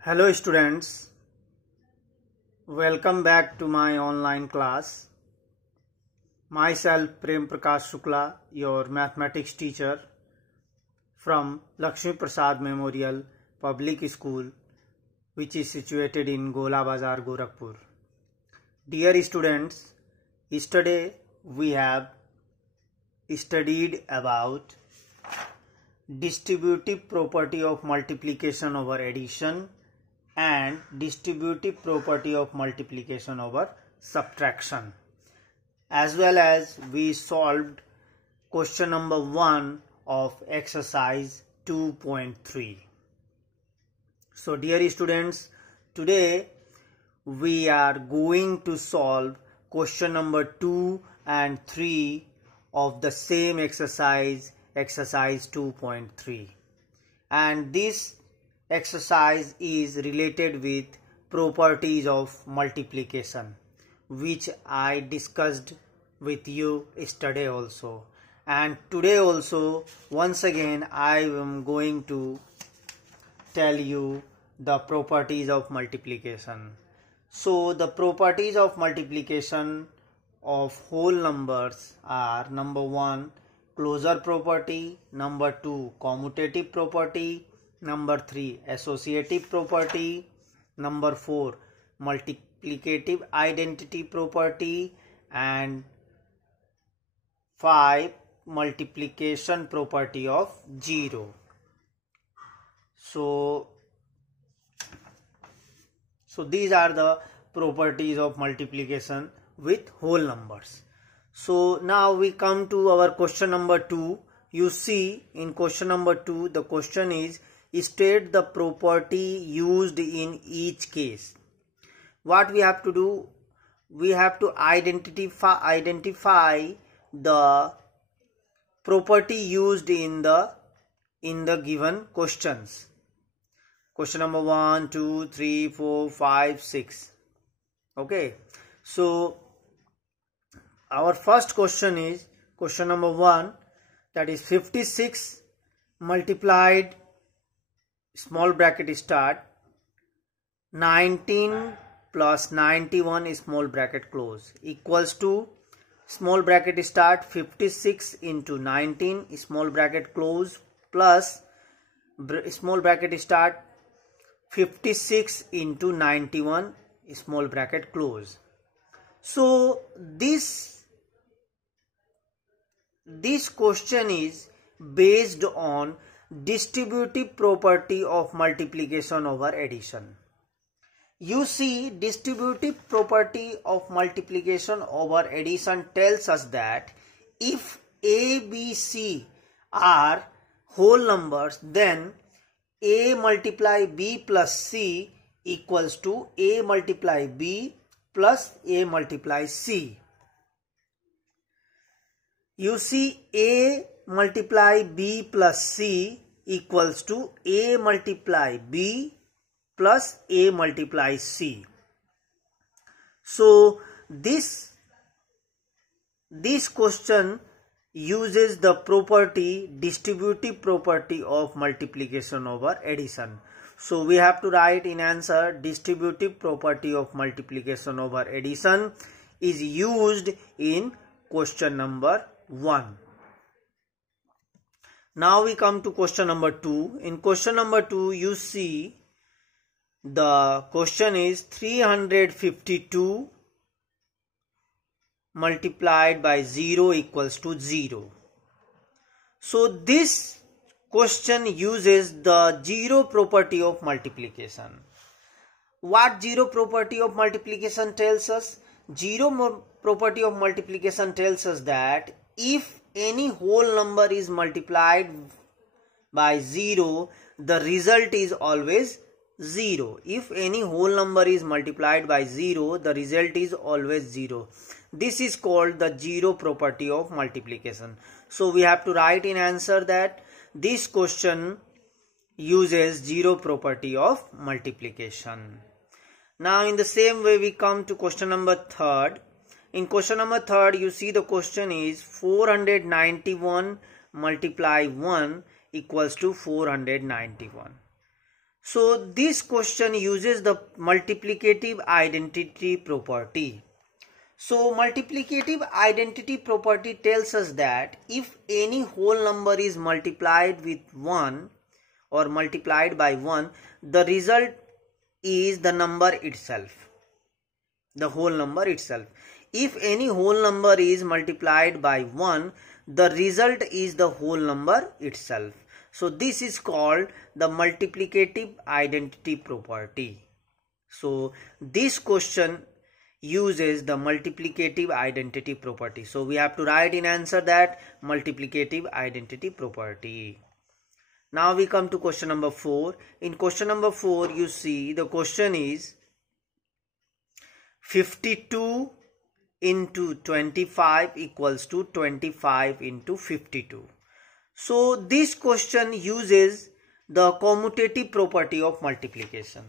Hello students, welcome back to my online class. Myself Prem Prakash Shukla, your mathematics teacher from Lakshmi Prasad Memorial Public School, which is situated in Gola Bazar, Gorakhpur. Dear students, yesterday we have studied about distributive property of multiplication over addition and distributive property of multiplication over subtraction, as well as we solved question number 1 of exercise 2.3. So dear students, today we are going to solve question number 2 and 3 of the same exercise 2.3, and this exercise is related with properties of multiplication, which I discussed with you yesterday also, and today also once again I am going to tell you the properties of multiplication. So the properties of multiplication of whole numbers are: number 1, closure property; number 2, commutative property; number 3, associative property; number 4, multiplicative identity property; and 5, multiplication property of 0. So these are the properties of multiplication with whole numbers. So now we come to our question number 2. You see, in question number 2, the question is, state the property used in each case. What we have to do? We have to identify the property used in the given questions. Question number 1, 2, 3, 4, 5, 6. Okay. So our first question is question number 1, that is 56 multiplied small bracket start 19 plus 91 small bracket close equals to small bracket start 56 into 19 small bracket close plus small bracket start 56 into 91 small bracket close. So this question is based on distributive property of multiplication over addition. You see, distributive property of multiplication over addition tells us that if A, B, C are whole numbers, then A multiply B plus C equals to A multiply B plus A multiply C. You see, A multiply B plus C equals to A multiply B plus A multiply C. So this question uses the property, distributive property of multiplication over addition. So we have to write in answer, distributive property of multiplication over addition is used in question number 1. Now we come to question number 2. In question number 2, you see the question is 352 multiplied by 0 equals to 0. So this question uses the zero property of multiplication. What zero property of multiplication tells us? Zero property of multiplication tells us that if any whole number is multiplied by 0, the result is always 0. If any whole number is multiplied by 0, the result is always 0. This is called the zero property of multiplication. So we have to write in answer that this question uses zero property of multiplication. Now in the same way we come to question number 3. In question number 3, you see the question is 491 multiply 1 equals to 491. So this question uses the multiplicative identity property. So multiplicative identity property tells us that if any whole number is multiplied with 1 or multiplied by 1, the result is the number itself, the whole number itself. If any whole number is multiplied by 1, the result is the whole number itself. So this is called the multiplicative identity property. So this question uses the multiplicative identity property. So we have to write in answer that multiplicative identity property. Now we come to question number 4. In question number 4, you see the question is 52 into 25 equals to 25 into 52. So this question uses the commutative property of multiplication.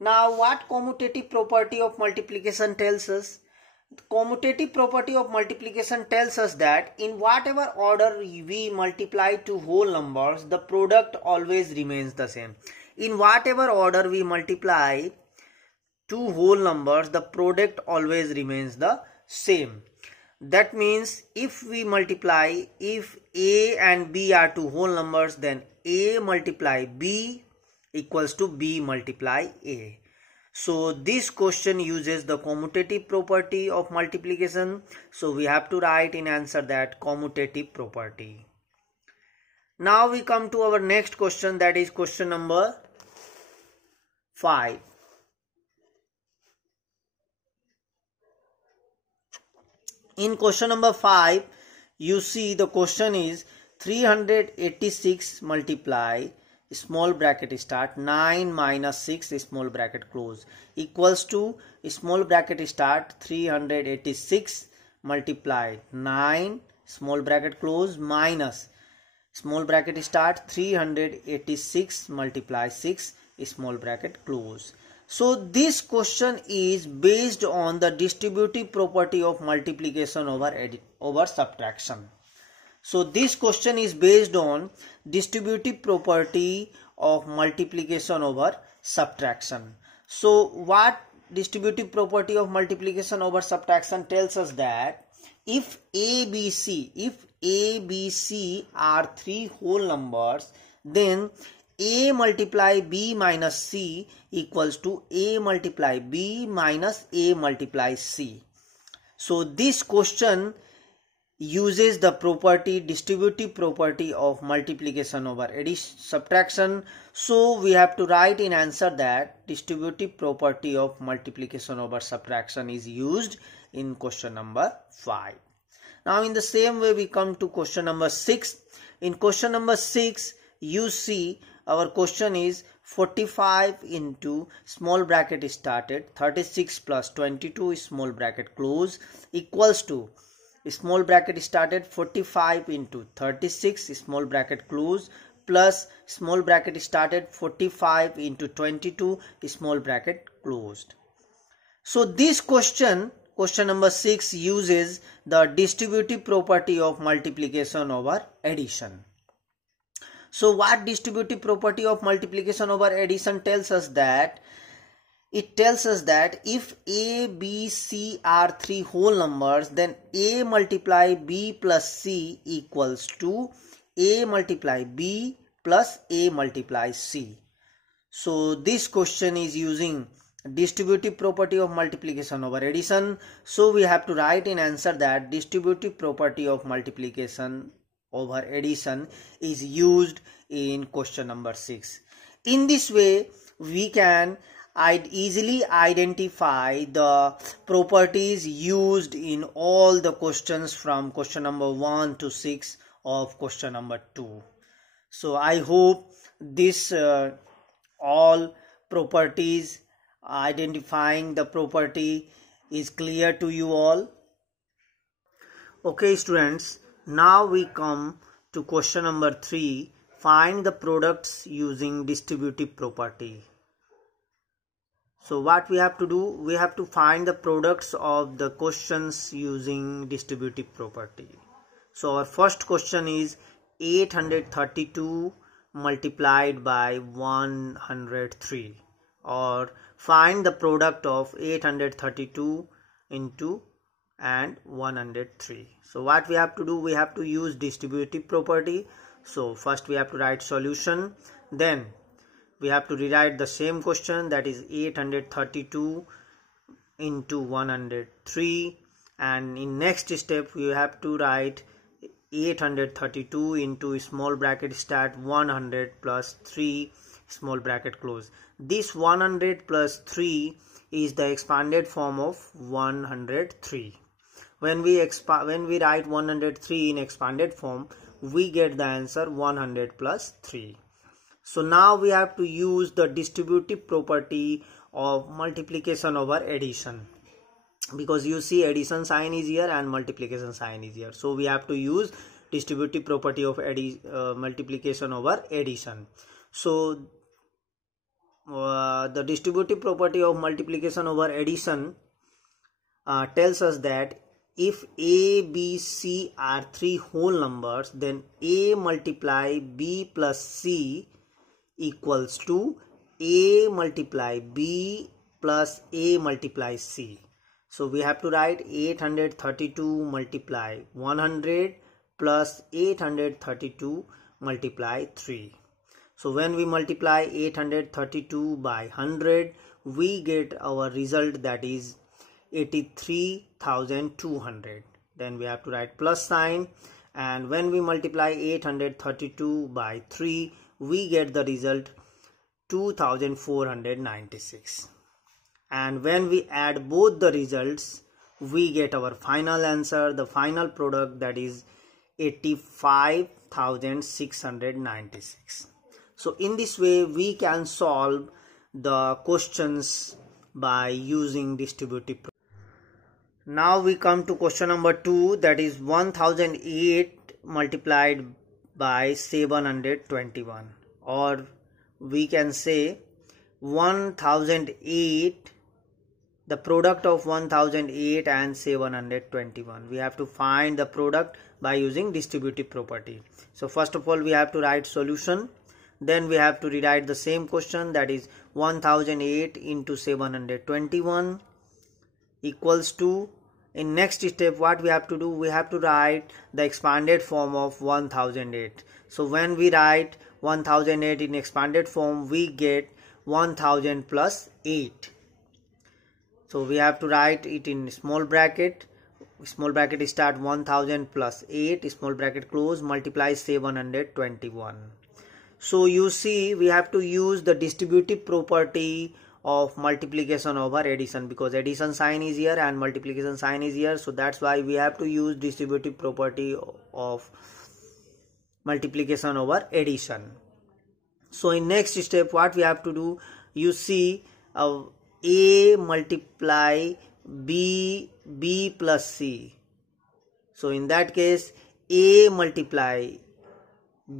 Now what commutative property of multiplication tells us? The commutative property of multiplication tells us that in whatever order we multiply two whole numbers, the product always remains the same. In whatever order we multiply two whole numbers, the product always remains the same. That means if we multiply, if A and B are two whole numbers, then A multiply B equals to B multiply A. So this question uses the commutative property of multiplication. So we have to write in answer that commutative property. Now we come to our next question, that is question number 5. In question number 5, you see the question is 386 multiply small bracket start 9 minus 6 small bracket close equals to small bracket start 386 multiply 9 small bracket close minus small bracket start 386 multiply 6 small bracket close. So this question is based on the distributive property of multiplication over subtraction. So this question is based on distributive property of multiplication over subtraction. So what distributive property of multiplication over subtraction tells us that if A, B, C are three whole numbers, then A multiply B minus C equals to A multiply B minus A multiply C. So this question uses the property, distributive property of multiplication over subtraction. So we have to write in answer that distributive property of multiplication over subtraction is used in question number 5. Now in the same way we come to question number 6. In question number 6, you see our question is 45 into small bracket started 36 plus 22 small bracket close equals to small bracket started 45 into 36 small bracket close plus small bracket started 45 into 22 small bracket closed. So this question number 6 uses the distributive property of multiplication over addition. So what distributive property of multiplication over addition tells us that? It tells us that if A, B, C are three whole numbers, then A multiply B plus C equals to A multiply B plus A multiply C. So this question is using distributive property of multiplication over addition. So we have to write in answer that distributive property of multiplication over addition is used in question number 6. In this way, we can easily identify the properties used in all the questions from question number 1 to 6 of question number 2. So I hope this all properties, identifying the property, is clear to you all. Okay students, now we come to question number 3. Find the products using distributive property. So what we have to do, we have to find the products of the questions using distributive property. So our first question is 832 multiplied by 103, or find the product of 832 into and 103. So what we have to do, we have to use distributive property. So first we have to write solution, then we have to rewrite the same question, that is 832 into 103, and in next step we have to write 832 into small bracket start 100 plus 3 small bracket close. This 100 plus 3 is the expanded form of 103. When we write 103 in expanded form, we get the answer 100 plus 3. So now we have to use the distributive property of multiplication over addition, because you see addition sign is here and multiplication sign is here. So we have to use distributive property of multiplication over addition. So the distributive property of multiplication over addition tells us that if A, B, C are three whole numbers, then A multiply B plus C equals to A multiply B plus A multiply C. So we have to write 832 multiply 100 plus 832 multiply 3. So when we multiply 832 by 100, we get our result, that is 83,200. Then we have to write plus sign, and when we multiply 832 by 3, we get the result 2496. And when we add both the results, we get our final answer, the final product, that is 85,696. So in this way we can solve the questions by using distributive property. Now we come to question number 2, that is 1008 multiplied by 721, or we can say 1008, the product of 1008 and 721. We have to find the product by using distributive property. So first of all we have to write solution, then we have to rewrite the same question, that is 1008 into 721 equals to, in next step what we have to do, we have to write the expanded form of 1008. So when we write 1008 in expanded form, we get 1000 plus 8. So we have to write it in small bracket start 1000 plus 8 small bracket close multiply 721. So you see we have to use the distributive property of multiplication over addition, because addition sign is here and multiplication sign is here. So that's why we have to use distributive property of multiplication over addition. So in next step what we have to do, you see A multiply B plus C. So in that case A multiply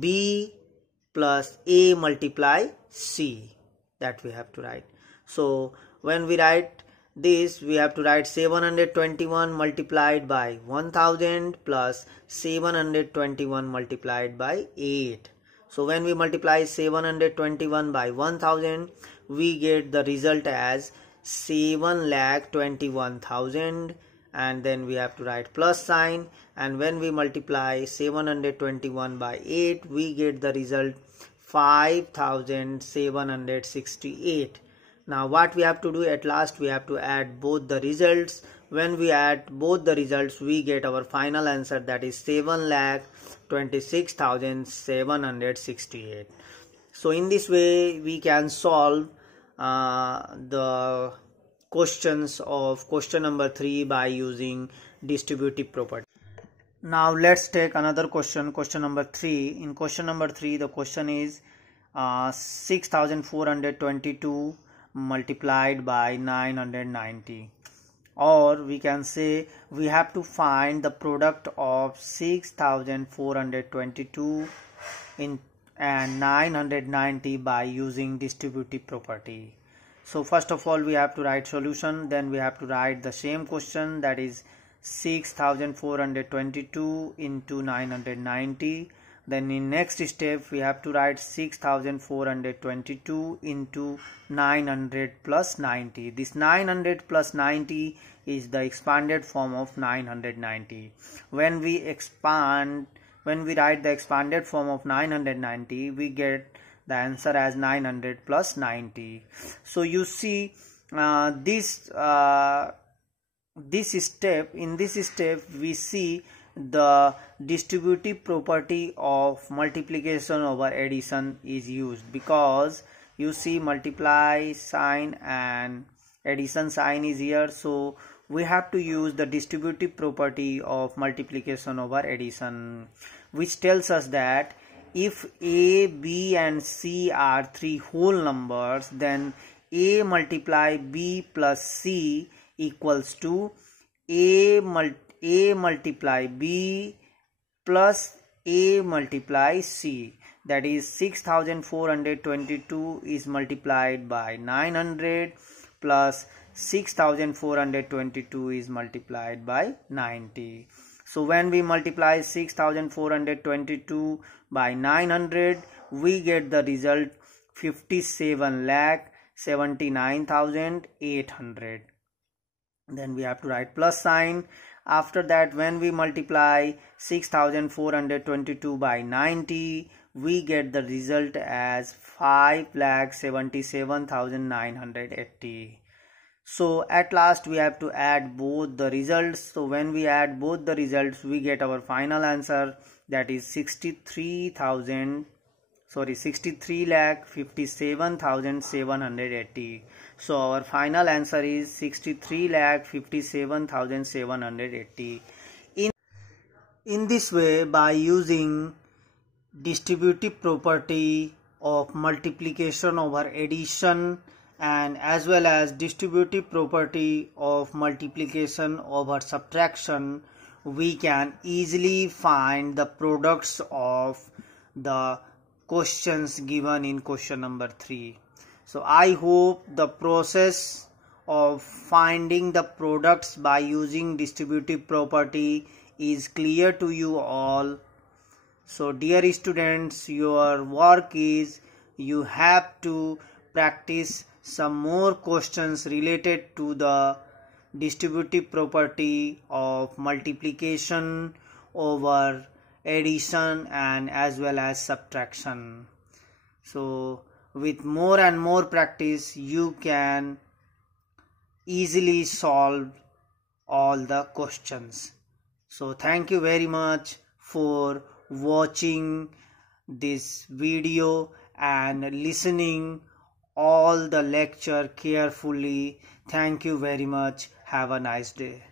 B plus A multiply C, that we have to write. So when we write this, we have to write 721 multiplied by 1000 plus 721 multiplied by 8. So when we multiply 721 by 1000, we get the result as 7,21,000, and then we have to write plus sign, and when we multiply 721 by 8, we get the result 5,768. Now what we have to do, at last we have to add both the results. When we add both the results, we get our final answer, that is 7,26,768. So in this way we can solve the questions of question number 3 by using distributive property. Now let's take another question, question number 3. In question number 3, the question is 6422 multiplied by 990, or we can say we have to find the product of 6422 and 990 by using distributive property. So first of all we have to write solution, then we have to write the same question, that is 6422 into 990. Then in next step we have to write 6422 into 900 plus 90. This 900 plus 90 is the expanded form of 990. When we write the expanded form of 990, we get the answer as 900 plus 90. So you see this step we see the distributive property of multiplication over addition is used, because you see multiply sign and addition sign is here, so we have to use the distributive property of multiplication over addition, which tells us that if A, B and C are three whole numbers, then A multiply B plus C equals to A multiply B plus A multiply C. That is 6422 is multiplied by 900 plus 6422 is multiplied by 90. So when we multiply 6422 by 900, we get the result 57,79,800. Then we have to write plus sign. After that, when we multiply 6422 by 90, we get the result as 5,77,980. So at last we have to add both the results. So when we add both the results, we get our final answer, that is 63,57,780. So our final answer is 63,57,780. In this way, by using distributive property of multiplication over addition and as well as distributive property of multiplication over subtraction, we can easily find the products of the questions given in question number 3. So I hope the process of finding the products by using distributive property is clear to you all. So dear students, your work is you have to practice some more questions related to the distributive property of multiplication over addition and as well as subtraction. So with more and more practice, you can easily solve all the questions. So thank you very much for watching this video and listening all the lecture carefully. Thank you very much. Have a nice day.